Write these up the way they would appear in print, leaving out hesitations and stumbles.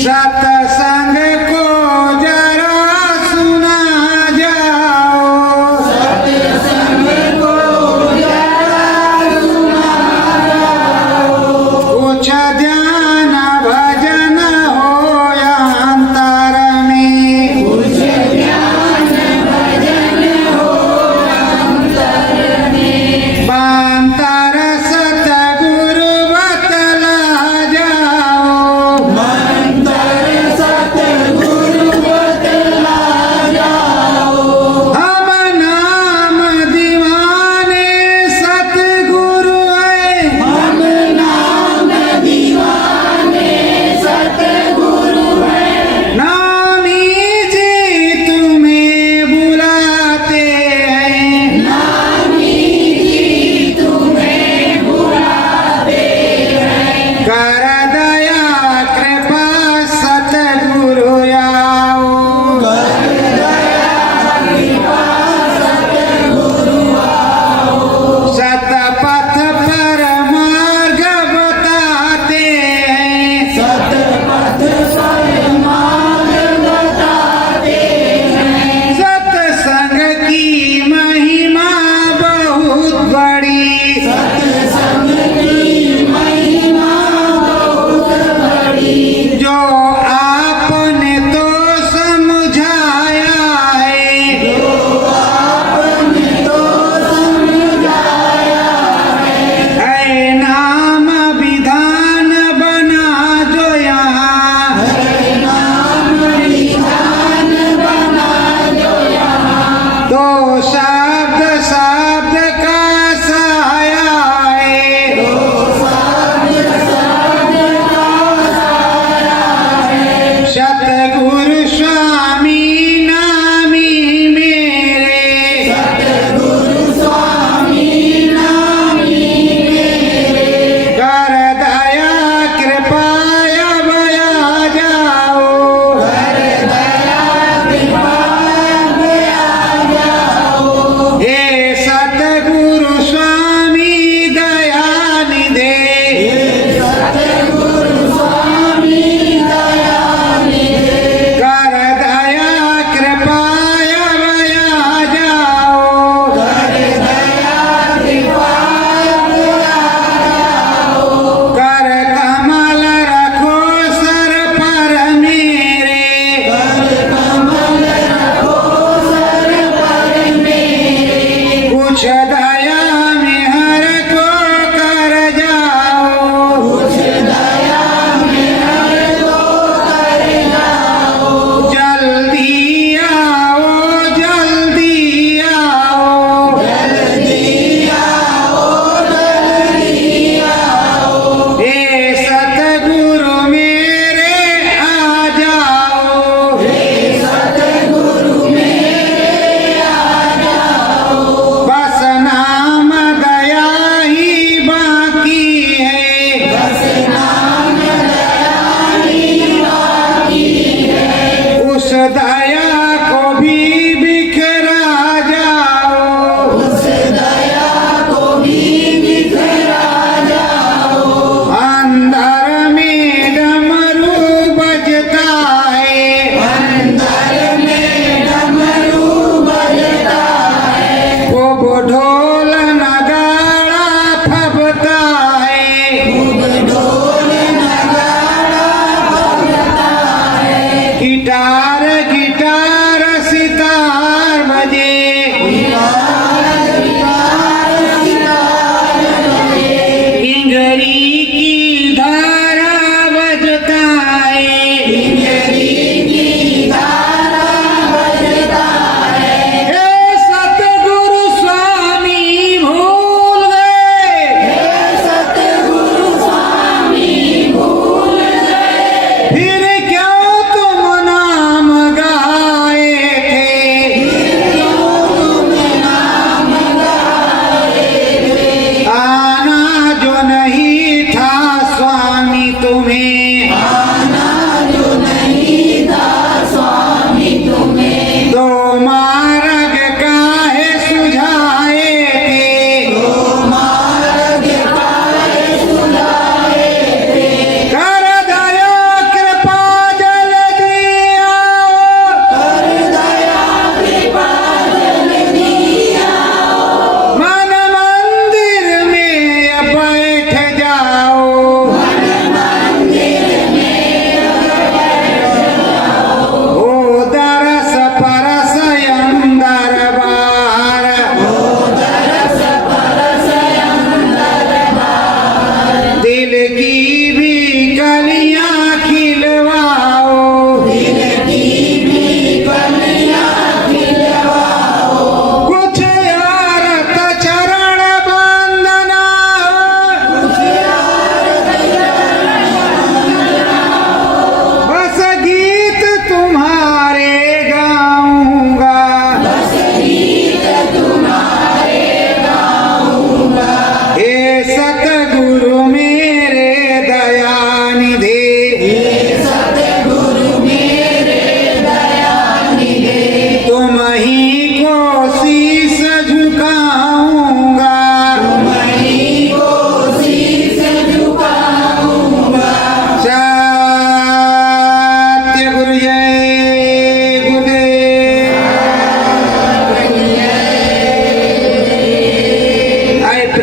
सत्संग को जरा सुना जाओ, सत्संग को जरा सुना जाओ। कुछ ध्यान भजन हो अंतर में, कुछ ध्यान भजन हो अंतर में।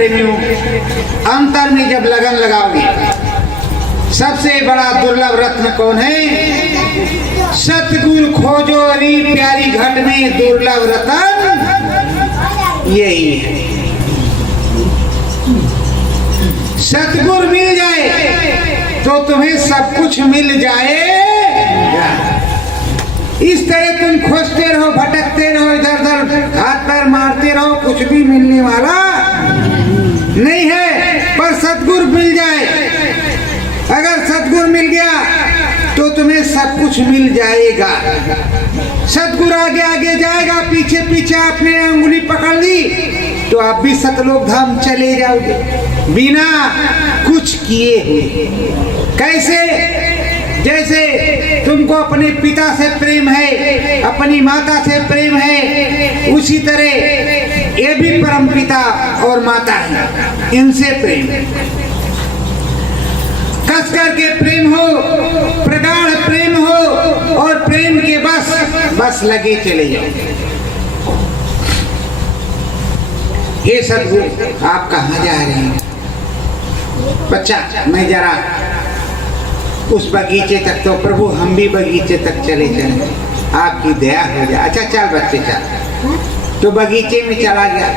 प्रेमियों, अंतर में जब लगन लगाओगे, सबसे बड़ा दुर्लभ रत्न कौन है? सतगुरु खोजो री प्यारी घट में दुर्लभ रतन यही है। सतगुरु मिल जाए तो तुम्हें सब कुछ मिल जाएगा। इस तरह तुम खोजते रहो, भटकते रहो, इधर उधर हाथ पैर मारते रहो, कुछ भी मिलने वाला नहीं है। पर सतगुरु मिल जाए, अगर सतगुरु मिल गया तो तुम्हें सब कुछ मिल जाएगा। सतगुरु आगे आगे जाएगा, पीछे पीछे आपने अंगुली पकड़ ली तो आप भी सतलोक धाम चले जाओगे बिना कुछ किए हुए। कैसे? जैसे तुमको अपने पिता से प्रेम है, अपनी माता से प्रेम है, उसी तरह ये भी परम पिता और माता है, इनसे प्रेम है। कस करके प्रेम हो, प्रगाढ़ प्रेम हो, और प्रेम के बस लगे चले जाओ। ये सतगुरु आप कहाँ जा रहे हैं? बच्चा मैं जरा उस बगीचे तक, तो प्रभु हम भी बगीचे तक चले चले, आपकी दया हो जाए। अच्छा चल बच्चे चल। तो बगीचे में चला गया।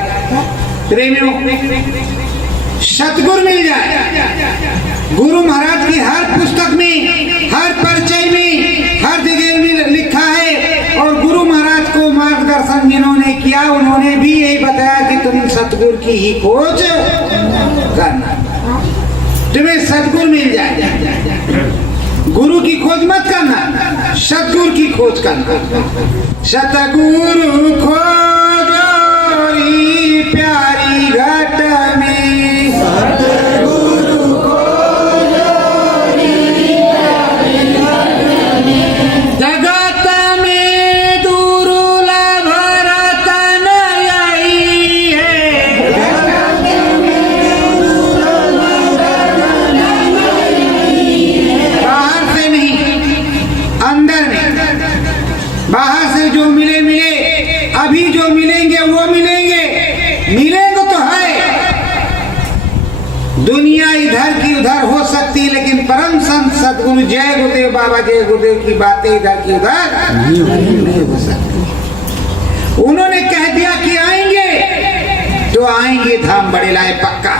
प्रेमियों, सतगुरु मिल जाए। गुरु महाराज की हर पुस्तक में, हर परिचय में, हर जगह में लिखा है। और गुरु महाराज को मार्गदर्शन जिन्होंने किया, उन्होंने भी यही बताया कि तुम सतगुरु की ही खोज करना, तुम्हें सतगुरु मिल जाए। गुरु की खोज मत करना, सतगुरु की खोज करना। सतगुरु खोजो री प्यारी घट में, सतगुरु खोजो री प्यारी घट में, जगत में दुर्लभ रतन यही है, जगत में दुर्लभ रतन यही है। बाहर से नहीं, अंदर में। बाहर से जो मिले मिले, अभी जो मिलेंगे वो मिलेंगे, मिलेंगे तो है। दुनिया इधर की उधर हो सकती, लेकिन परम संत सदगुरु जय गुरुदेव बाबा जय गुरुदेव की बातें इधर की उधर नहीं हो सकती। उन्होंने कह दिया कि आएंगे तो आएंगे, धाम बड़े लाए पक्का।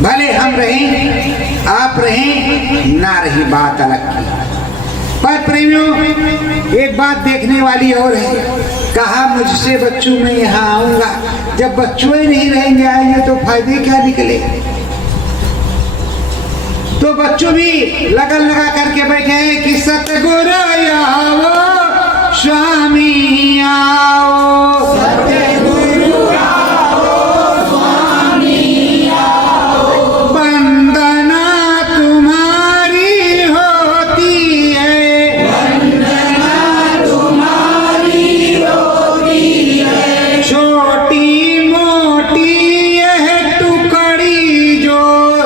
भले हम रहें, आप रहें, ना रही, बात अलग की। पर प्रेमियों, एक बात देखने वाली और है। कहा मुझसे बच्चों मैं यहाँ आऊंगा, जब बच्चों ही नहीं रहेंगे, आएंगे तो फायदे क्या निकले? तो बच्चों भी लगन लगा करके बैठे हैं कि सतगुरु आओ, स्वामी आओ, सतगुरु आओ, स्वामी आओ, वंदना तुम्हारी होती है, वंदना तुम्हारी होती है, छोटी मोटी यह टुकड़ी जो,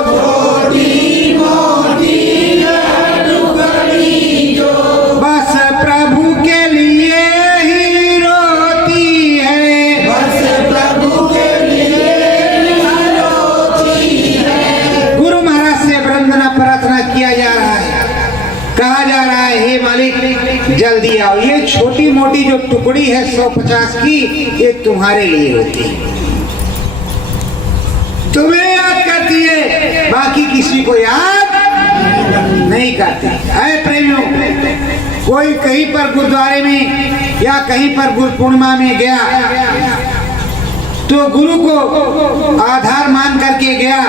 छोटी मोटी यह टुकड़ी जो, बस प्रभु के लिए ही रोती है, बस प्रभु के लिए ही रोती है। गुरु महाराज से वंदना प्रार्थना किया जा रहा है, कहा जा रहा है हे मालिक जल्दी आओ, ये छोटी मोटी जो टुकड़ी है 150 की, ये तुम्हारे लिए होती है, तुम्हें याद करती है, बाकी किसी को याद नहीं करती। ऐ प्रेमियों, कोई कहीं पर गुरुद्वारे में या कहीं पर गुरु पूर्णिमा में गया तो गुरु को आधार मान करके गया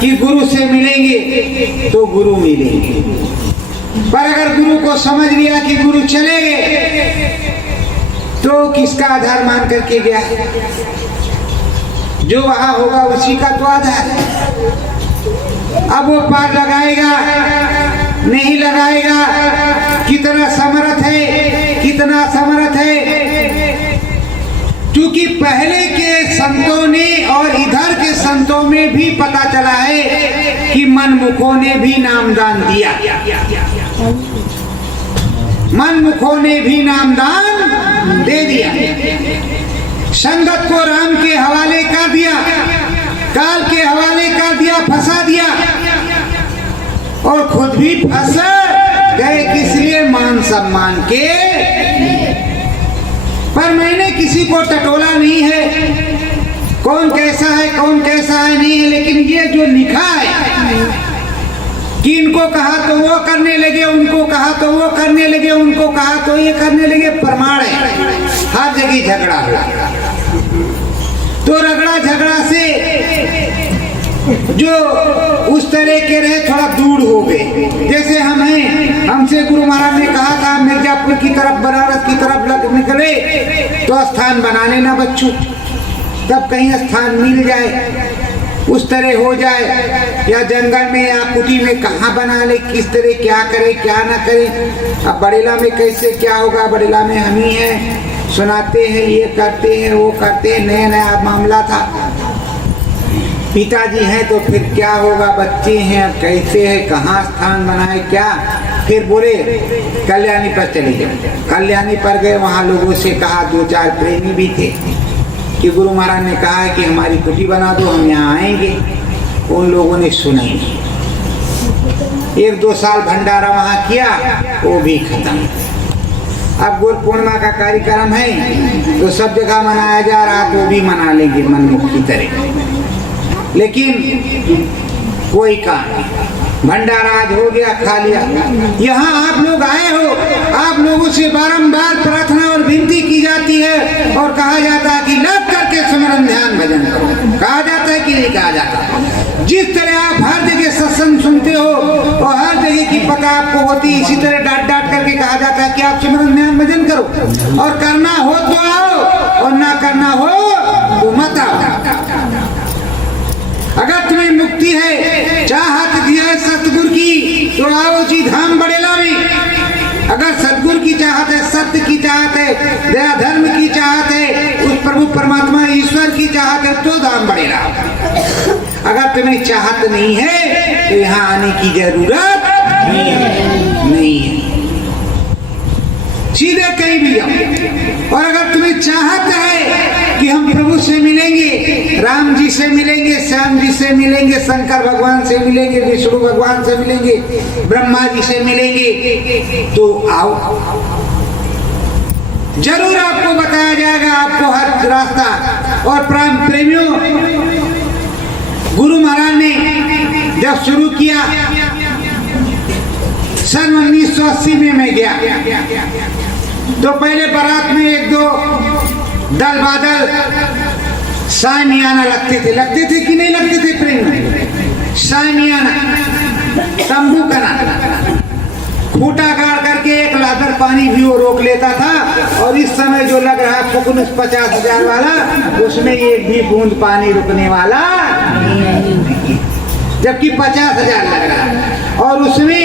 कि गुरु से मिलेंगे तो गुरु मिलेंगे। पर अगर गुरु को समझ लिया कि गुरु चले गए तो किसका आधार मान करके गया? जो वहां होगा उसी का तो आधार है। अब वो पार लगाएगा नहीं लगाएगा, कितना समर्थ है कितना समर्थ है, क्योंकि पहले के संतों ने और इधर के संतों में भी पता चला है कि मनमुखों ने भी नामदान दिया, मनमुखों ने भी नामदान दे दिया। संगत को राम के हवाले कर दिया, काल के हवाले कर दिया, फंसा दिया और खुद भी फंस गए। किस लिए? मान सम्मान के। पर मैंने किसी को टटोला नहीं है, कौन कैसा है कौन कैसा है नहीं है, लेकिन ये जो लिखा है कि इनको कहा तो वो करने लगे, उनको कहा तो वो करने लगे, उनको कहा तो ये करने लगे, प्रमाण है। हर जगह झगड़ा हुआ, तो रगड़ा झगड़ा से जो उस तरह के रहे थोड़ा दूर हो गए। जैसे हम हैं, हमसे गुरु महाराज ने कहा था मिर्जापुर की तरफ, बनारस की तरफ निकले तो स्थान बना लेना बच्चों, तब कहीं स्थान मिल जाए, उस तरह हो जाए, या जंगल में या कुटी में कहाँ बना ले, किस तरह क्या करे क्या ना करे। अब बड़ेला में कैसे क्या होगा, बड़ेला में हम ही हैं, सुनाते हैं, ये करते हैं वो करते हैं, नया नया मामला था। पिताजी हैं तो फिर क्या होगा, बच्चे हैं, अब कैसे है, कहाँ स्थान बनाए क्या। फिर बोले कल्याणी पर चले गए। कल्याणी पर गए, वहाँ लोगों से कहा, दो चार प्रेमी भी थे कि गुरु महाराज ने कहा है कि हमारी कुटी बना दो, हम यहाँ आएंगे। उन लोगों ने सुना ही नहीं। 1-2 साल भंडारा वहाँ किया, वो भी खत्म। अब गुरु पूर्णिमा का कार्यक्रम है तो सब जगह मनाया जा रहा, तो भी मना लेंगे मनमुख की तरह, लेकिन कोई काम, भंडारा आज हो गया, खा लिया। यहाँ आप लोग आए हो, आप लोगों से बारंबार प्रार्थना और विनती की जाती है और कहा जाता है कि लग करके सुमिरन ध्यान भजन करो। कहा जाता है कि नहीं कहा जाता? जिस तरह आप हर जगह सत्संग सुनते हो और हर जगह की पता आपको होती, इसी तरह डांट डांट करके कहा जाता है कि आप सुमिरन ध्यान भजन करो, और करना हो तो आओ और ना करना हो तो मत आओ। अगर तुम्हें मुक्ति है, चाहत दिया है सतगुरु की, तो आओ जी धाम बड़ेला में। अगर सतगुरु की चाहत है, सत्य की चाहत है, दया धर्म की चाहत है, उस प्रभु परमात्मा ईश्वर की चाहत है, तो धाम बड़ेला। अगर तुम्हें चाहत नहीं है तो यहाँ आने की जरूरत नहीं है, सीधे कहीं भी जाओ। और अगर तुम्हें चाहत है कि हम प्रभु से मिलेंगे, राम जी से मिलेंगे, श्याम जी से मिलेंगे, शंकर भगवान से मिलेंगे, विष्णु भगवान से मिलेंगे, ब्रह्मा जी से मिलेंगे, तो आओ, जरूर आपको बताया जाएगा, आपको हर रास्ता। और प्रेमियों, गुरु महाराज ने जब शुरू किया, सन 1980 में मैं गया, तो पहले बारात में 1-2 दल बादल सामियाना लगते थे कि नहीं लगते थे प्रेम? सामियाना, तंबू कना, खूटा गाड़ करके एक लादर पानी भी वो रोक लेता था। और इस समय जो लग रहा है 50,000 वाला, उसमें एक भी बूंद पानी रुकने वाला नहीं, जबकि 50,000 लग रहा है, और उसमें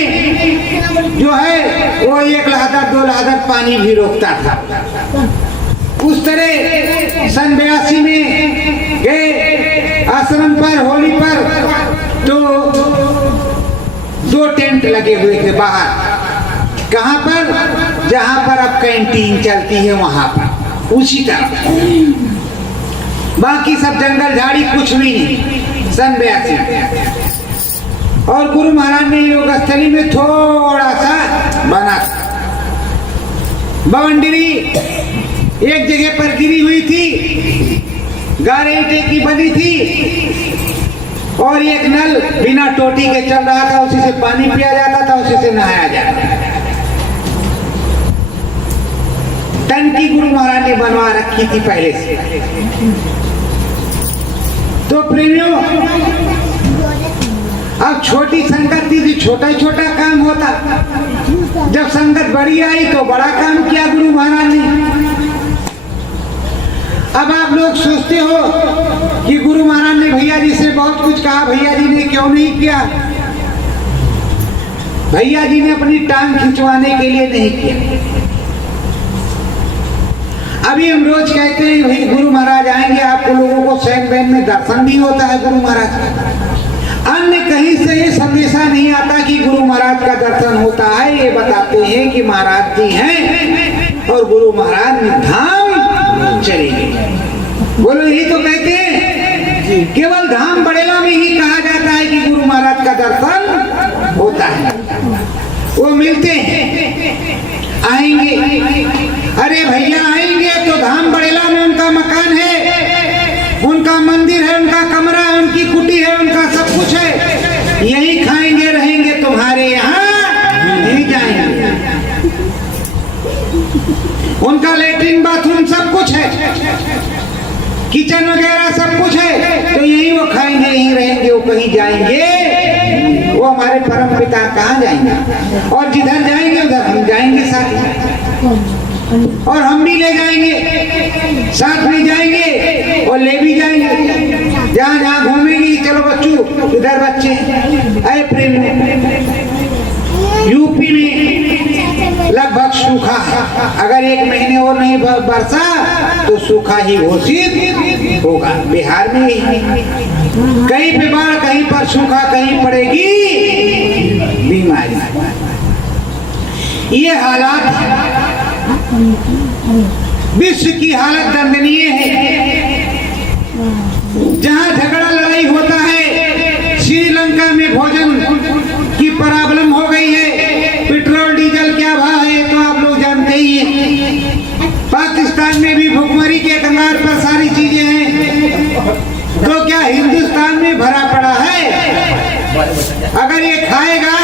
जो है वो 1 लादर 2 लादर पानी भी रोकता था। उस तरह सन 82 में गए आश्रम पर, होली पर, तो 2 टेंट लगे हुए थे बाहर। कहाँ पर? जहाँ पर अब कैंटीन चलती है वहां पर, उसी तरफ। बाकी सब जंगल झाड़ी कुछ भी नहीं। सन 82 और गुरु महाराज ने योग स्थली में थोड़ा सा बना, बवंडरी एक जगह पर गिरी हुई थी, गारे ईंटे की बनी थी, और एक नल बिना टोटी के चल रहा था, उसी से पानी पिया जाता था, उसी से नहाया जाता था। टंकी गुरु महाराज ने बनवा रखी थी पहले से। तो प्रेमियों, अब छोटी संगत थी तो छोटा छोटा काम होता, जब संगत बड़ी आई तो बड़ा काम किया गुरु महाराज ने। अब आप लोग सोचते हो कि गुरु महाराज ने भैया जी से बहुत कुछ कहा, भैया जी ने क्यों नहीं किया? भैया जी ने अपनी टांग खिंचवाने के लिए नहीं किया। अभी हम रोज कहते हैं भाई गुरु महाराज आएंगे, आपको लोगों को सैन बैन में दर्शन भी होता है गुरु महाराज का। अन्य कहीं से ये संदेशा नहीं आता कि गुरु महाराज का दर्शन होता है। ये बताते हैं कि महाराज जी हैं और गुरु महाराज धाम चले गए। बोलो यही तो कहते हैं, केवल धाम बड़ेला में ही कहा जाता है कि गुरु महाराज का दर्शन होता है। वो मिलते हैं, आएंगे। अरे भैया आएंगे तो धाम बड़ेला में उनका मकान है, उनका मंदिर है, उनका कमरा है, उनकी कुटी है, उनका सब कुछ है। यही खाएंगे रहेंगे, तुम्हारे यहाँ नहीं जाएंगे। उनका लेटरिन बाथरूम सब कुछ है, किचन वगैरह सब कुछ है, तो यही वो खाएंगे, यही रहेंगे, वो कहीं जाएंगे? वो हमारे परम पिता कहाँ जाएंगे? और जिधर जाएंगे उधर हम जाएंगे साथ, और हम भी ले जाएंगे, साथ में जाएंगे और ले भी जाएंगे। जहाँ जहाँ घूमेंगे, चलो बच्चों इधर बच्चे, अरे प्रेम यूपी में लगभग सूखा है, अगर 1 महीने और नहीं बरसा तो सूखा ही घोषित होगा। बिहार में कहीं पे बाढ़, कहीं पर सूखा, कहीं पड़ेगी बीमारी। ये हालात, विश्व की हालत दयनीय है। जहाँ झगड़ा लड़ाई होता है, श्रीलंका में भोजन की प्रॉब्लम हो गई है, पेट्रोल डीजल क्या भाव है तो आप लोग जानते ही हैं। पाकिस्तान में भी भुखमरी के कंगाल पर सारी चीजें हैं, तो क्या हिंदुस्तान में भरा पड़ा है? अगर ये खाएगा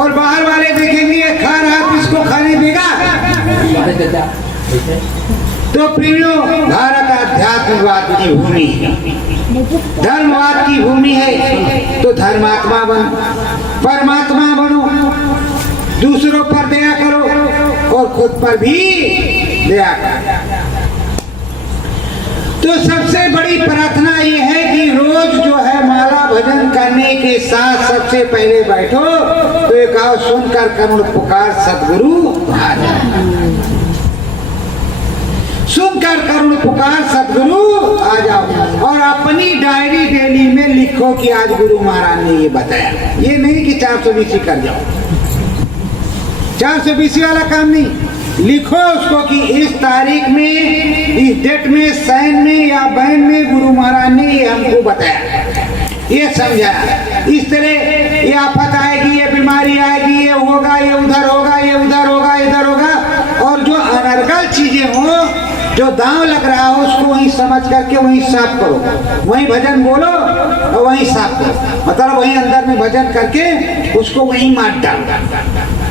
और बाहर वाले देखेंगे खा रहा तो इसको खाने देगा? तो प्रियो, भारत अध्यात्मवाद की भूमि है, धर्मवाद की भूमि है, तो धर्मात्मा बनो, परमात्मा बनो, दूसरों पर दया करो और खुद पर भी दया करो। तो सबसे बड़ी प्रार्थना ये है कि रोज जो है माला भजन करने के साथ सबसे पहले बैठो तो एक आओ सुनकर करुण पुकार सदगुरु आ जाए, सुनकर करुण पुकार सदगुरु आ जाओ। और अपनी डायरी डेली में लिखो कि आज गुरु महाराज ने ये बताया। ये नहीं कि 420 कर जाओ, 420 वाला काम नहीं। लिखो उसको कि इस तारीख में, इस डेट में, सैन में या बैन में गुरु महाराज ने ये हमको बताया, ये समझाया। इस तरह ये आफत आएगी, ये बीमारी आएगी, ये होगा, ये उधर होगा, ये उधर होगा, इधर होगा। और जो अनर्गल चीजें हो, जो दांव लग रहा हो, उसको वहीं समझ करके वहीं साफ करो, वहीं भजन बोलो और वहीं साफ करो। मतलब वहीं अंदर में भजन करके उसको वहीं मार डालो।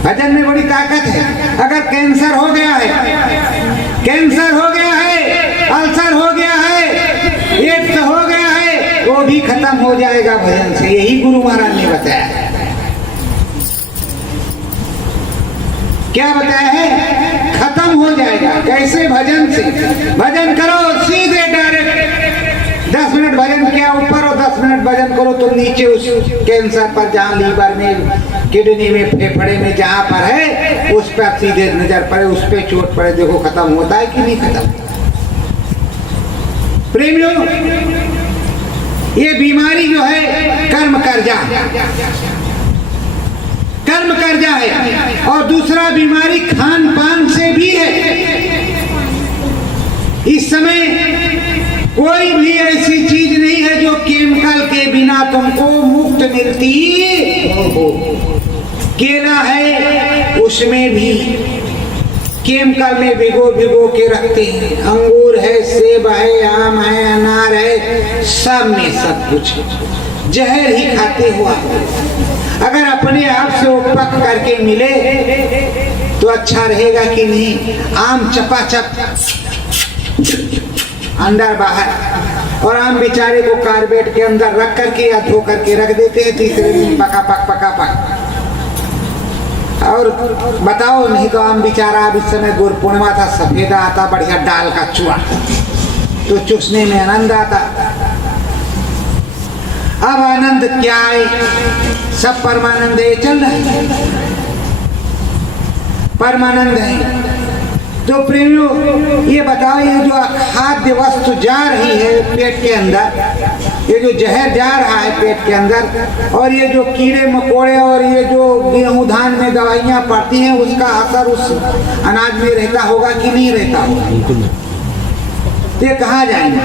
भजन में बड़ी ताकत है। अगर कैंसर हो गया है, कैंसर हो गया है, अल्सर हो गया है, एड्स हो गया है, वो भी खत्म हो जाएगा भजन से। यही गुरु महाराज ने बताया। क्या बताया है? खत्म हो जाएगा। कैसे? भजन से। भजन करो सीधे डायरेक्ट 10 मिनट भजन किया ऊपर और 10 मिनट भजन करो तो नीचे उस कैंसर पर, जहाँ लीवर में, किडनी में, फेफड़े में जहाँ पर है उस पर सीधे नजर पड़े, उस पर चोट पड़े, देखो खत्म होता है कि नहीं खत्म। प्रेमियों, ये बीमारी जो है कर्म कर्जा, कर्म कर्जा है। और दूसरा बीमारी खान पान से भी है। इस समय कोई भी ऐसी चीज नहीं है जो केमिकल के बिना तुमको मुक्त मिलती हो। केला है, उसमें भी केमिकल में भिगो भिगो के रखते हैं। अंगूर है, सेब है, आम है, अनार है, सब में सब कुछ जहर ही खाते हुआ। अगर अपने आप से वो पक करके मिले तो अच्छा रहेगा कि नहीं। आम चपाचप अंदर बाहर, और आम बेचारे को कारबेट के अंदर रख करके या धो करके रख देते हैं, तीसरे दिन पका पक। और बताओ, नहीं तो आम बेचारा अब इस समय गुरु पूर्णिमा था, सफेदा आता बढ़िया डाल का चुआ, तो चूसने में आनंद आता। अब आनंद क्या है? सब परमानंद है, चल रहा है, परमानंद है। तो प्रेमियों, ये बताओ, ये जो खाद्य वस्तु जा रही है पेट के अंदर, ये जो जहर जा रहा है पेट के अंदर, और ये जो कीड़े मकोड़े और ये जो गेहूं धान में दवाइयां पड़ती हैं, उसका असर उस अनाज में रहता होगा कि नहीं रहता होगा? ये कहाँ जाएंगे?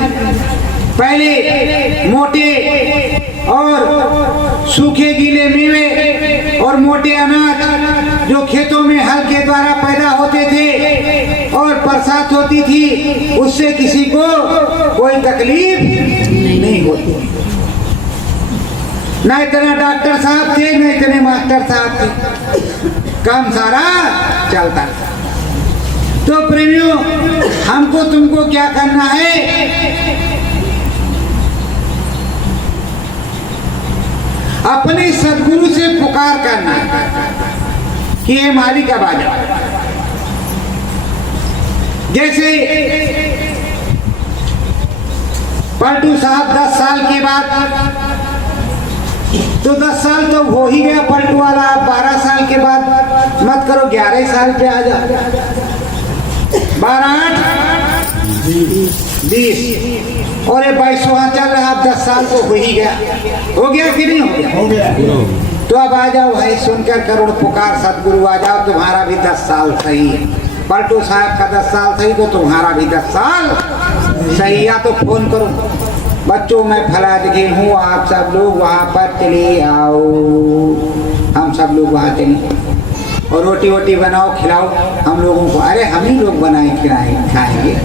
पहले मोटे और सूखे गीले मेवे और मोटे अनाज जो खेतों में हल के द्वारा पैदा होते थे और बरसात होती थी, उससे किसी को कोई तकलीफ नहीं होती। न इतना डॉक्टर साहब थे, न इतने मास्टर साहब थे, काम सारा चलता था। तो प्रेमियों, हमको तुमको क्या करना है? अपने सदगुरु से पुकार करना है कि ये मालिक अब आ जाओ। जैसे पलटू साहब 10 साल के बाद, तो 10 साल तो हो ही गया पलटू वाला, 12 साल के बाद मत करो 11 साल पे आ जा, 12 8 20 और ये 22वां चल रहा, अब 10 साल तो हो ही गया। हो गया कि नहीं हो गया? हो गया। तो अब आ जाओ भाई, सुनकर करोड़ पुकार सदगुरु आ जाओ। तुम्हारा भी 10 साल सही है, पलटू साहब का 10 साल सही, तो तुम्हारा भी 10 साल सही। या तो फोन करो, बच्चों मैं फला जगह हूँ, आप सब लोग वहाँ पर चले आओ, हम सब लोग वहाँ चले और रोटी वोटी बनाओ, खिलाओ हम लोगों को। अरे हम ही लोग बनाए खिलाए खाएंगे,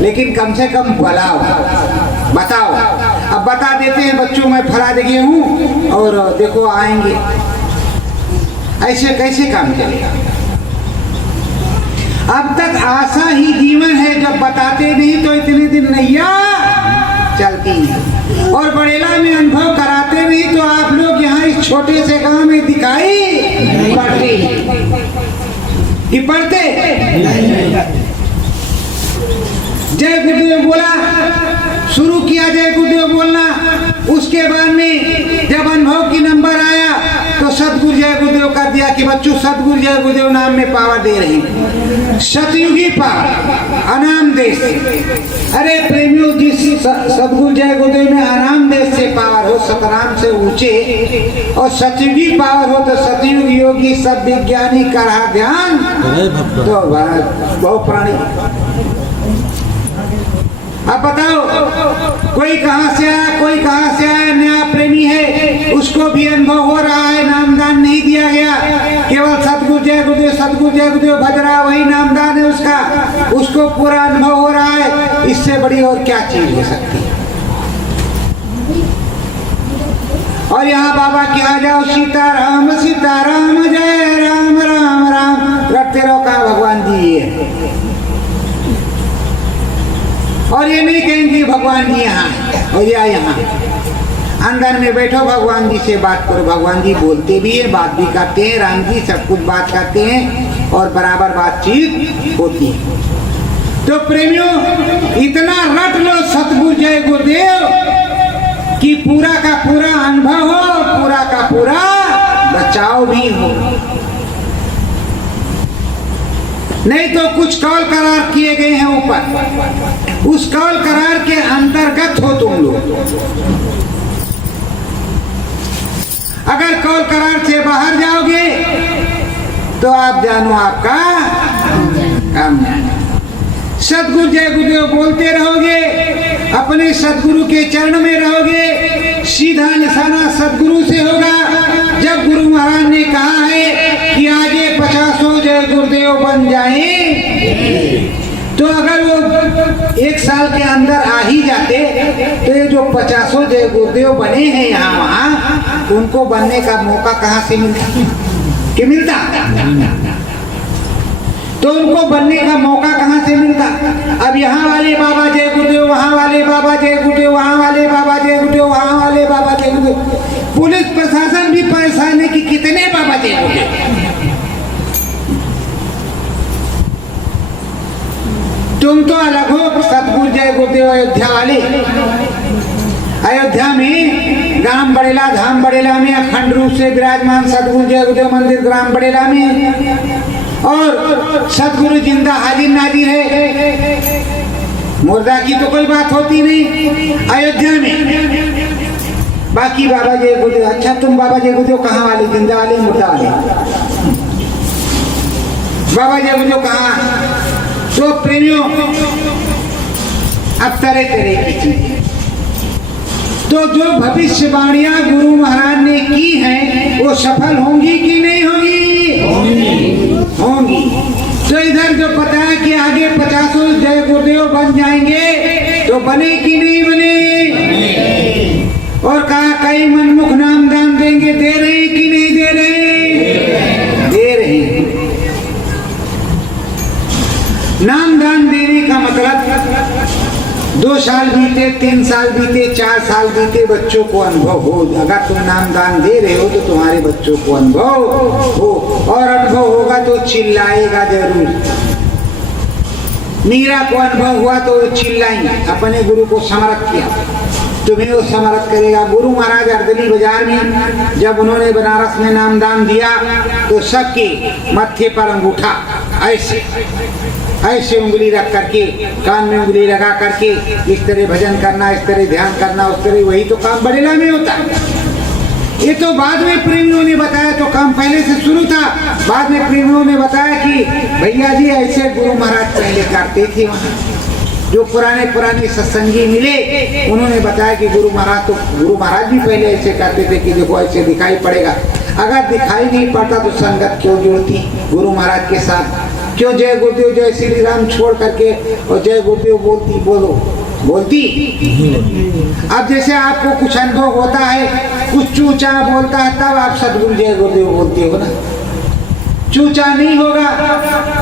लेकिन कम से कम बुलाओ, बताओ। अब बता देते हैं बच्चों मैं फला जगह हूँ और देखो आएंगे, ऐसे कैसे काम चलेगा? अब तक आशा ही जीवन है, जब बताते नहीं तो इतने दिन नैया चलती है। और बड़ेला में अनुभव कराते नहीं तो आप लोग यहाँ इस छोटे से गांव में दिखाई पड़ते कि पढ़ते। जय गुरुदेव बोला, शुरू किया जय गुरुदेव बोलना। उसके बाद में जब अनुभव की नंबर आया तो सतगुरु जय गुरुदेव कर दिया कि बच्चों सतगुरु जय गुरुदेव नाम में पावर दे रही, सतयुगी पावर अनाम देश। अरे प्रेमियों, जिस सतगुरु जय गुरुदेव में अनाम देश से पावर हो, सतनाम से ऊंचे, और सतयुगी पावर हो तो सतयुग योगी सब विज्ञानी करा ध्यान तो बहुत प्राणी। अब बताओ, कोई कहाँ से आया, कोई कहाँ से आया, नया प्रेमी है, उसको भी अनुभव हो रहा है, नामदान नहीं दिया गया, केवल सतगुरु जय गुरुदेव भज रहा, वही नामदान है उसका, उसको पूरा अनुभव हो रहा है। इससे बड़ी और क्या चीज हो सकती है? और यहाँ बाबा के आ जाओ, सीताराम सीताराम जय राम राम राम रटते रहो, कहा भगवान जी है। और ये नहीं कहेंगे भगवान जी यहाँ और या यहाँ, अंदर में बैठो भगवान जी से बात करो। भगवान जी बोलते भी हैं, बात भी करते हैं, राम जी सब कुछ बात करते हैं और बराबर बातचीत होती है। तो प्रेमियों, इतना रट लो सतगुरु जय गुरुदेव कि पूरा का पूरा अनुभव हो, पूरा का पूरा बचाव भी हो। नहीं तो कुछ कौल करार किए गए हैं ऊपर, उस कौल करार के अंतर्गत हो तुम लोग। अगर कौल करार से बाहर जाओगे तो आप जानो आपका काम जाने। सतगुरु जय गुरुदेव बोलते रहोगे, अपने सतगुरु के चरण में रहोगे, सीधा निशाना सतगुरु से होगा। जब गुरु महाराज ने कहा है कि आगे 50 जय गुरुदेव बन जाए, तो अगर वो 1 साल के अंदर आ ही जाते तो ये जो 50 जय गुरुदेव बने हैं यहाँ वहाँ, तो उनको बनने का मौका कहाँ से मिलता? तो उनको बनने का मौका कहाँ से मिलता? अब यहाँ वाले बाबा जय गुरुदेव, वहाँ वाले बाबा जय गुरुदेव, वहाँ वाले बाबा जय गुरुदेव, वहाँ वाले बाबा जय गुरुदेव। पुलिस प्रशासन भी परेशान है कि कितने बाबा जय गुरुदेव। तुम तो अलग हो, सतगुरु जय गुरुदेव अयोध्या वाले। अयोध्या में ग्राम बड़ेला, धाम बड़ेला में अखंड रूप से विराजमान सतगुरु जय गुरुदेव मंदिर ग्राम बड़ेला में, और सतगुरु जिंदा हाजिर नाजिर है, मुर्दा की तो कोई बात होती नहीं अयोध्या में। बाकी बाबा जय गुरुदेव, अच्छा तुम बाबा जय गुरुदेव कहाँ वाले, जिंदा वाले मुर्दा वाले? बाबा जय गुरुदेव कहाँ? तो प्रेमियों, अब तरह तरह की चीजें। तो जो भविष्यवाणियां गुरु महाराज ने की हैं वो सफल होंगी कि नहीं होंगी? होंगी। तो इधर जो पता है कि आगे 50 जय गुरुदेव बन जाएंगे तो बने कि नहीं बने? और कहा कई मनमुख नाम दान देंगे, दे रहे कि नहीं दे रहे? दे रहे। नाम दान देने का मतलब 2 साल बीते, 3 साल बीते, 4 साल बीते, बच्चों को अनुभव हो। अगर तुम नाम दान दे रहे हो तो तुम्हारे बच्चों को अनुभव हो, और अनुभव होगा तो चिल्लाएगा जरूर। मीरा को अनुभव हुआ तो चिल्लाएंगे, अपने गुरु को समर्थ किया, तुम्हें वो समर्थ करेगा। गुरु महाराज अर्दली बाजार में जब उन्होंने बनारस में नाम दान दिया तो सबके मत्थे पर अंगूठा ऐसे ऐसे उंगली रख करके, कान में उंगली लगा करके इस तरह भजन करना, इस तरह ध्यान करना, उस तरह, वही तो काम बड़ेला में होता है। ये तो बाद में प्रेमियों ने बताया, तो काम पहले से शुरू था। बाद में प्रेमियों ने बताया कि भैया जी ऐसे गुरु महाराज पहले करते थे। वहाँ जो पुराने सत्संगी मिले उन्होंने बताया कि गुरु महाराज भी पहले ऐसे करते थे कि देखो ऐसे दिखाई पड़ेगा। अगर दिखाई नहीं पड़ता तो संगत क्यों जोड़ती गुरु महाराज के साथ? क्यों जय गुरुदेव जय श्री राम छोड़ करके और जय गुरुदेव बोलती? अब जैसे आपको कुछ अनुभव होता है, कुछ चूचा बोलता है, तब आप सदगुरु जय गुरुदेव बोलते हो ना। चूचा नहीं होगा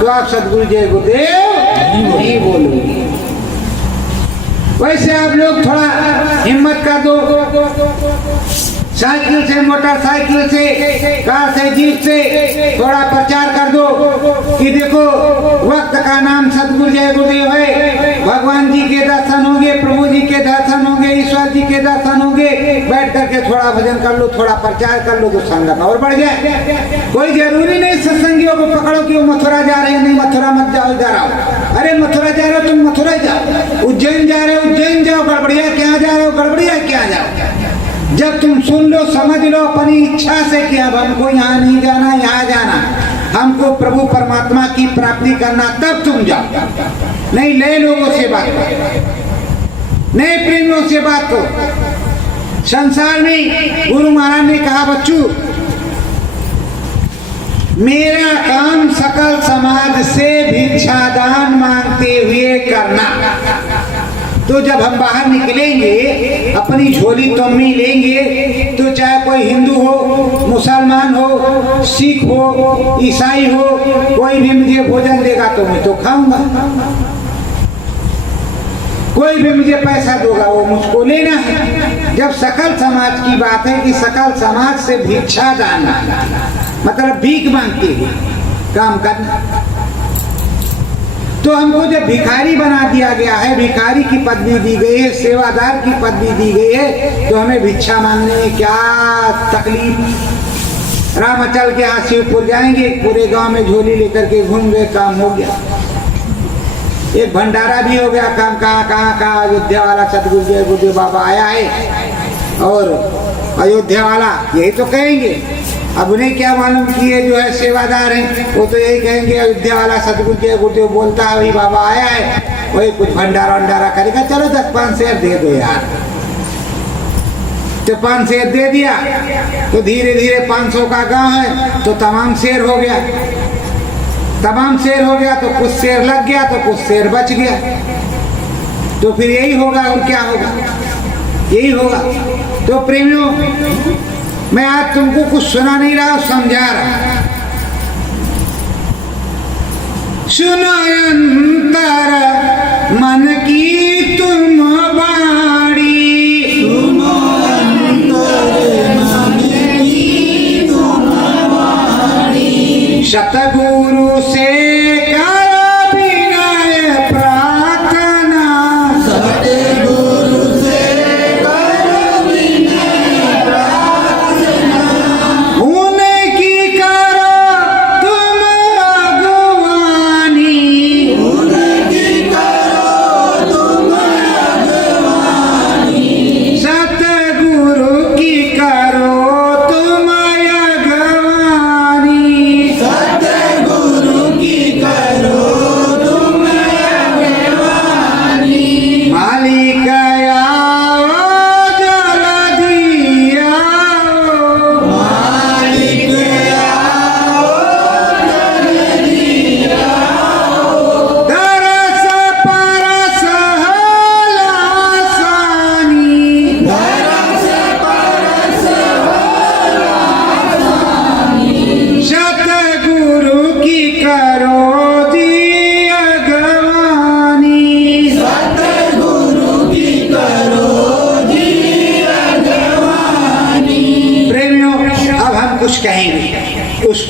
तो आप सदगुरु जय गुरुदेव नहीं बोलोगे। वैसे आप लोग थोड़ा हिम्मत कर दो, साइकिल से, मोटरसाइकिल से, कार से, जीप से थोड़ा प्रचार कर दो कि देखो वक्त का नाम सदगुरु जय गुरुदेव है। भगवान जी के दर्शन होंगे, प्रभु जी के दर्शन होंगे, ईश्वर जी के दर्शन होंगे। बैठ करके थोड़ा भजन कर लो, थोड़ा प्रचार कर लो तो संगत और बढ़ जाए। कोई जरूरी नहीं सत्संगियों को पकड़ो कि वो मथुरा जा रहे हैं, नहीं मथुरा मत जाओ, इधर आओ। अरे मथुरा जा रहे हो तुम मथुरा जाओ, उज्जैन जा रहे हो उज्जैन जाओ, गड़बड़िया क्या जा रहे हो गड़बड़िया क्या जाओ। जब तुम सुन लो, समझ लो अपनी इच्छा से कि अब हमको यहाँ नहीं जाना, यहाँ जाना, हमको प्रभु परमात्मा की प्राप्ति करना, तब तुम जाओ। नहीं ले लोगों से बात करो, नए प्रेमियों से बात करो। संसार में गुरु महाराज ने कहा बच्चों मेरा काम सकल समाज से भिक्षादान मांगते हुए करना। तो जब हम बाहर निकलेंगे अपनी झोली तो में लेंगे, तो चाहे कोई हिंदू हो, मुसलमान हो, सिख हो, ईसाई हो, कोई भी मुझे भोजन देगा तो मैं तो खाऊंगा। कोई भी मुझे पैसा दोगा वो मुझको लेना है। जब सकल समाज की बात है कि सकल समाज से भिक्षा दान, मतलब भीख मांगते हुए काम करना, तो हमको जब भिखारी बना दिया गया है, भिखारी की पदवी दी गई है, सेवादार की पदवी दी गई है, तो हमें भिक्षा मांगने में क्या तकलीफ। रामाचल के यहाँ शिवपुर जाएंगे, पूरे गांव में झोली लेकर के घूम गए, काम हो गया। एक भंडारा भी हो गया, काम कहाँ अयोध्या वाला सतगुरु जय गुरुदेव बाबा आया है और अयोध्या वाला यही तो कहेंगे। अब उन्हें क्या मालूम कि ये जो है सेवादार हैं, वो तो यही कहेंगे अयोध्या वाला सतगुरु जय गुरुदेव बोलता है, वही बाबा आया है, वही कुछ भंडारा वंडारा करेगा। चलो 10-5 शेर दे दो यार, तो 5 शेर दे दिया तो धीरे धीरे 500 का गांव है तो तमाम शेर हो गया। तमाम शेर हो गया तो कुछ शेर लग गया तो कुछ शेर बच गया। तो फिर यही होगा और क्या होगा, यही होगा। तो प्रेमियों मैं आज तुमको कुछ सुना नहीं रहा, समझा रहा। सुनो अंतर मन की तुम बाणी, सुनो अंतर मन की तुम बाणी, सतगुरु से करो विनय प्रार्थना, सतगुरु से करो विनय प्रार्थना, उनकी करो तुम अगवानी, उनकी करो तुम अगवानी, सतगुरु की करो तुम अगवानी, सतगुरु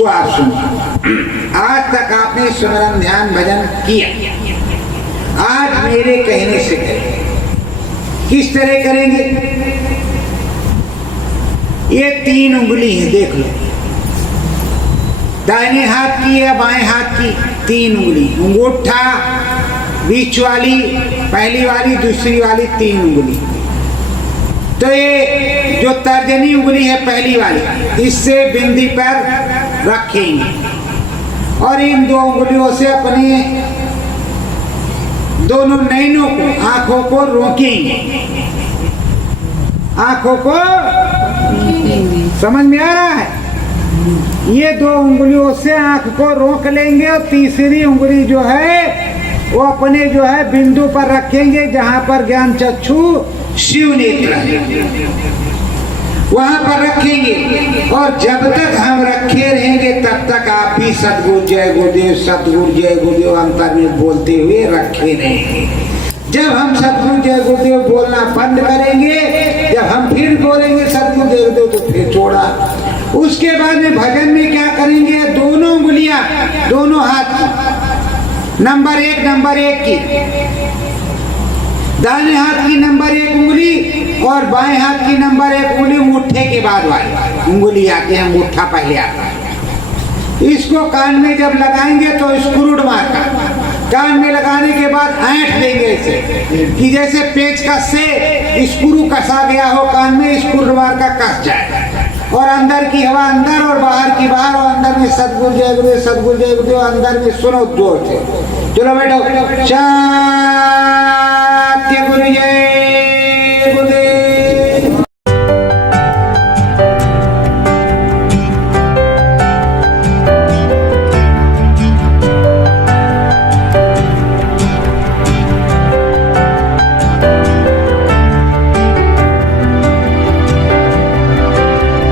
आप सुनिए। आज तक आपने सुमिरन ध्यान भजन किया, आज मेरे कहने से करें। किस तरह करेंगे? ये 3 उंगली है, देख लो, दाहिने हाथ की या बाएं हाथ की 3 उंगली, अंगूठा, बीच वाली, पहली वाली, दूसरी वाली 3 उंगली। तो ये जो तर्जनी उंगली है पहली वाली, इससे बिंदी पर रखेंगे और इन 2 उंगलियों से अपने दोनों नैनों को, आंखों को रोकेंगे। आंखों को समझ में आ रहा है? ये 2 उंगलियों से आंख को रोक लेंगे और तीसरी उंगली जो है वो अपने जो है बिंदु पर रखेंगे, जहां पर ज्ञान चक्षु शिव नेत्र वहां पर रखेंगे। और जब तक हम रखे रहेंगे तब तक आप भी सतगुरु जय गुरुदेव, सतगुरु जय गुरुदेव अंतर में बोलते हुए रखे रहेंगे। जब हम सतगुरु जय गुरुदेव बोलना बंद करेंगे, जब हम फिर बोलेंगे सतगुरु जय गुरुदेव, तो फिर छोड़ा। उसके बाद में भजन में क्या करेंगे? दोनों उंगलियां, दोनों हाथ की नंबर 1 की, दाहिने हाथ की नंबर 1 उंगली और बाएं हाथ की नंबर 1 उंगली मुट्ठे के बाद वाली उंगली आती है, मुट्ठा पहले आता है। इसको कान में जब लगाएंगे तो स्क्रूड मारका कान में लगाने के बाद ऐंठ देंगे ऐसे कि जैसे पेचकस से स्क्रू कसा गया हो कान में, स्क्रू मारका कस जाए और अंदर की हवा अंदर और बाहर की बाहर, और अंदर में सतगुरु जय गुरुदेव, सतगुरु जय गुरुदेव, अंदर में सुनो जोर से। चलो बैठो। सत्य गुरु जय